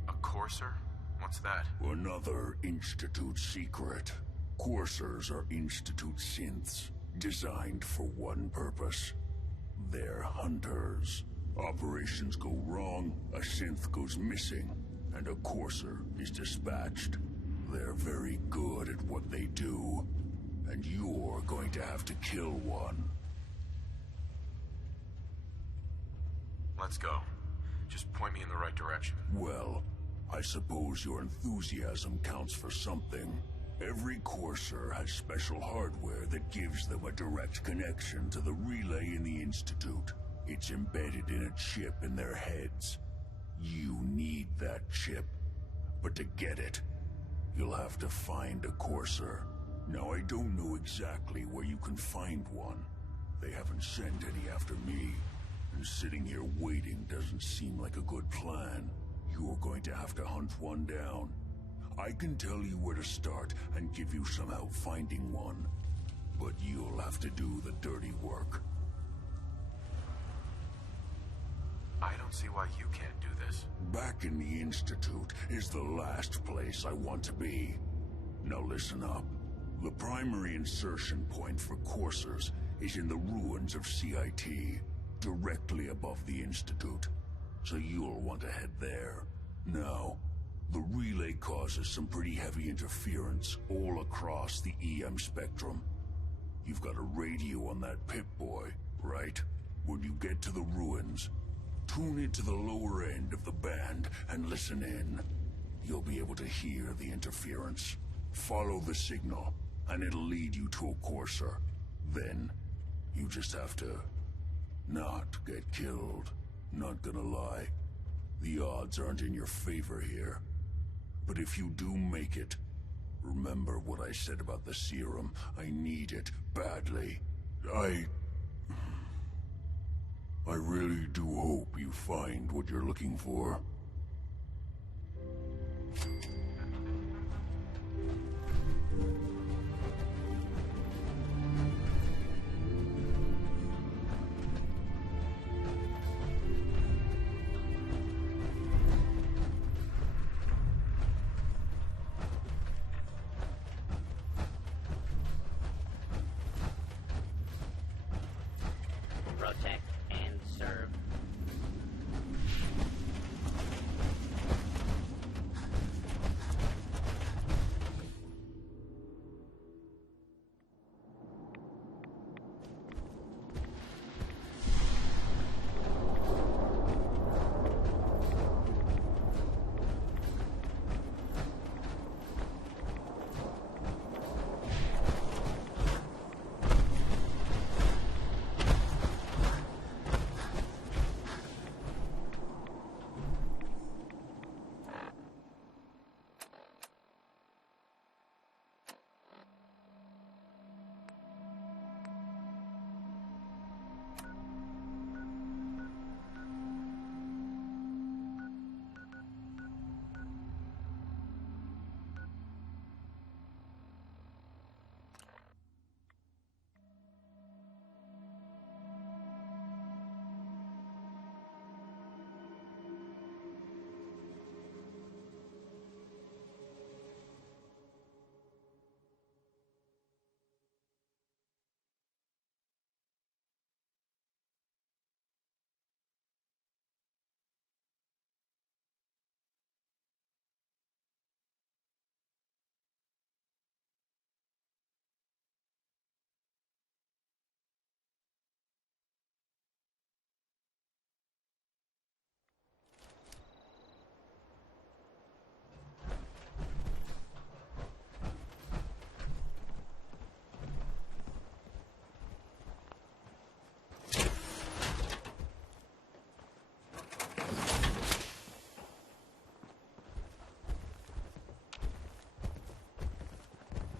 A courser? What's that? Another Institute secret. Coursers are Institute synths, designed for one purpose. They're hunters. Operations go wrong, a synth goes missing, and a courser is dispatched. They're very good at what they do, and you're going to have to kill one. Let's go. Just point me in the right direction. Well, I suppose your enthusiasm counts for something. Every courser has special hardware that gives them a direct connection to the relay in the Institute. It's embedded in a chip in their heads. You need that chip. But to get it, you'll have to find a courser. Now, I don't know exactly where you can find one. They haven't sent any after me. And sitting here waiting doesn't seem like a good plan. You're going to have to hunt one down. I can tell you where to start and give you some help finding one. But you'll have to do the dirty work. I don't see why you can't do this. Back in the Institute is the last place I want to be. Now listen up. The primary insertion point for coursers is in the ruins of CIT, directly above the Institute. So you'll want to head there. Now, the relay causes some pretty heavy interference all across the EM spectrum. You've got a radio on that Pip-Boy, right? When you get to the ruins, tune it to the lower end of the band and listen in. You'll be able to hear the interference. Follow the signal, and it'll lead you to a courser. Then, you just have to not get killed. Not gonna lie, the odds aren't in your favor here. But if you do make it, remember what I said about the serum. I need it badly. I really do hope you find what you're looking for. Protect and serve.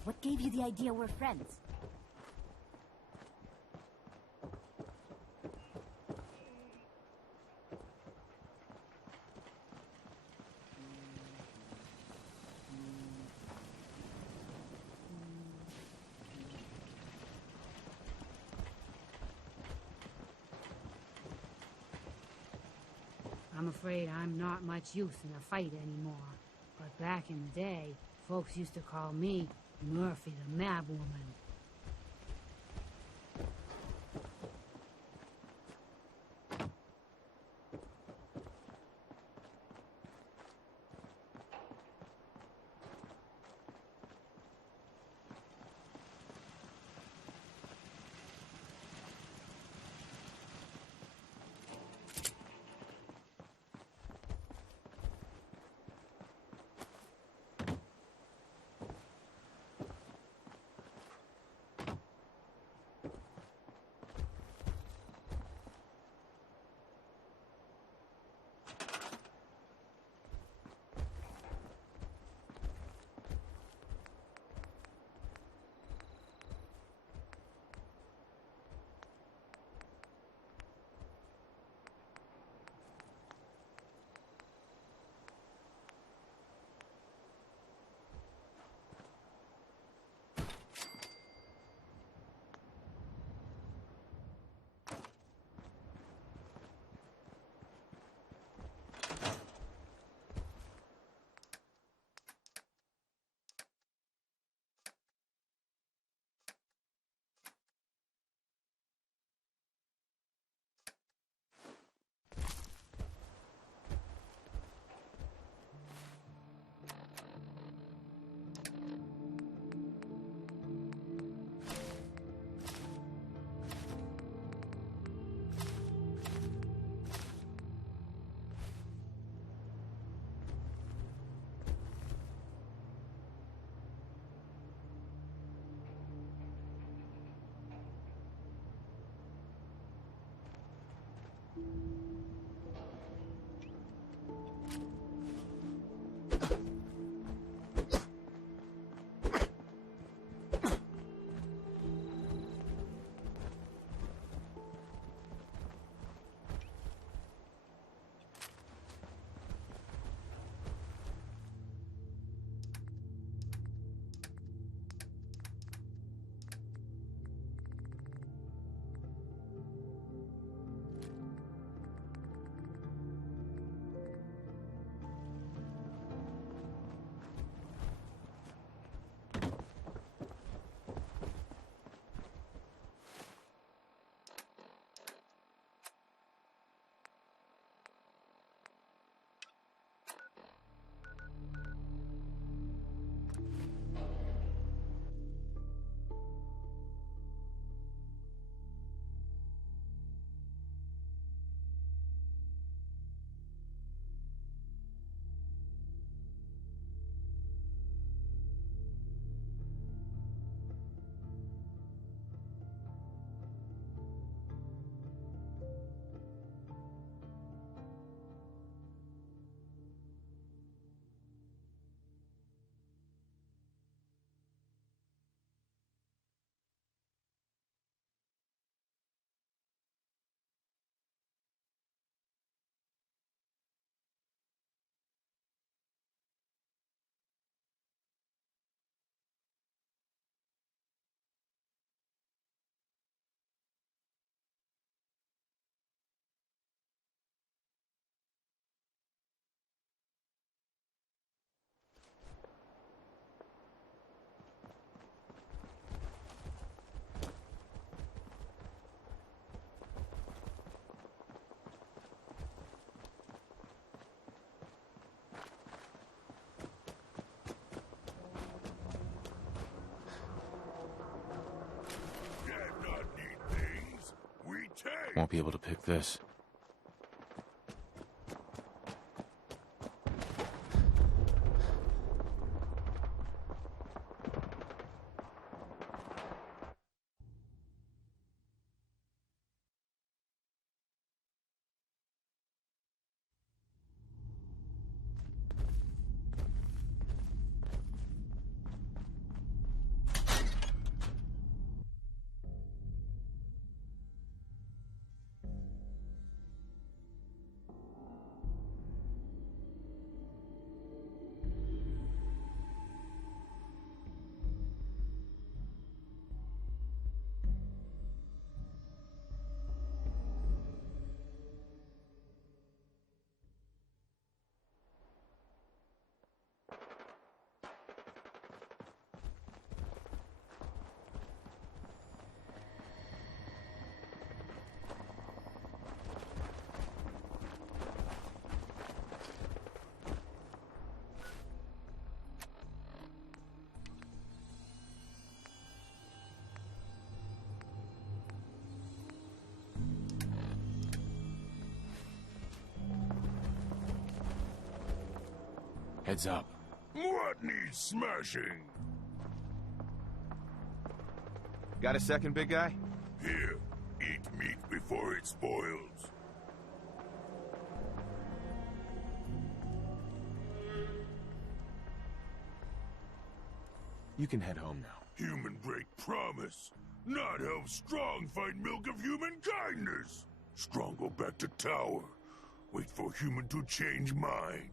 What gave you the idea we're friends? I'm afraid I'm not much use in a fight anymore. But back in the day, folks used to call me Murphy the Mad Woman. Won't be able to pick this. Heads up. What needs smashing? Got a second, big guy? Here, eat meat before it spoils. You can head home now. Human break promise. Not help Strong find milk of human kindness. Strong go back to tower. Wait for human to change mind.